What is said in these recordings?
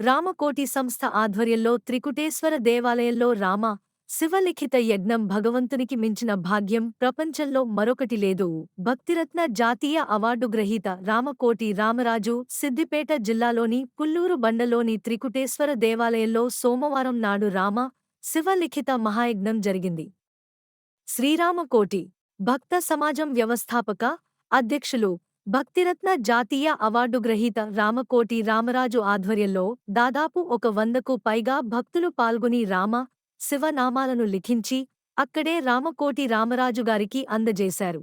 రామకోటి సంస్థ ఆధ్వర్యంలో త్రికుటేశ్వర దేవాలయంలో రామ శివలిఖిత యజ్ఞం భగవంతునికి మించిన భాగ్యం ప్రపంచంలో మరొకటి లేదు. భక్తిరత్న జాతీయ అవార్డు గ్రహీత రామకోటి రామరాజు సిద్దిపేట జిల్లాలోని పుల్లూరు బండలోని త్రికుటేశ్వర దేవాలయంలో సోమవారం నాడు రామ శివలిఖిత మహాయజ్ఞం జరిగింది. శ్రీరామకోటి భక్త సమాజం వ్యవస్థాపక అధ్యక్షులు భక్తిరత్న జాతీయ అవార్డు గ్రహీత రామకోటి రామరాజు ఆధ్వర్యంలో దాదాపు ఒక వందకు పైగా భక్తులు పాల్గొని రామ శివనామాలను లిఖించి అక్కడే రామకోటి రామరాజు గారికి అందజేశారు.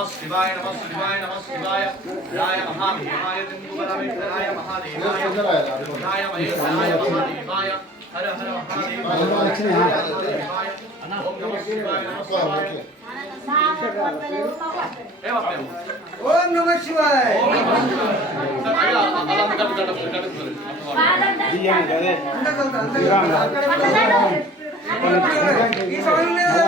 నమ శివాయ నమ శివాయ నమ శివాయ రాయ మహాదేవాయ దింగుబలవేశ్వరాయ మహాదేవాయ రుద్రాయ మహేశ్వరాయ మహాదేవాయ హర హర మహాదేవాయ మహాదేవాయ ఓం నమ శివాయ నమ శివాయ ఏమప్పేమో ఓం నమ శివాయ ఓం నమ శివాయ అలా అలా గడుపు గడుపు గడుపు అందగలుగుతా అందగలుగుతా ఈ సమయంలో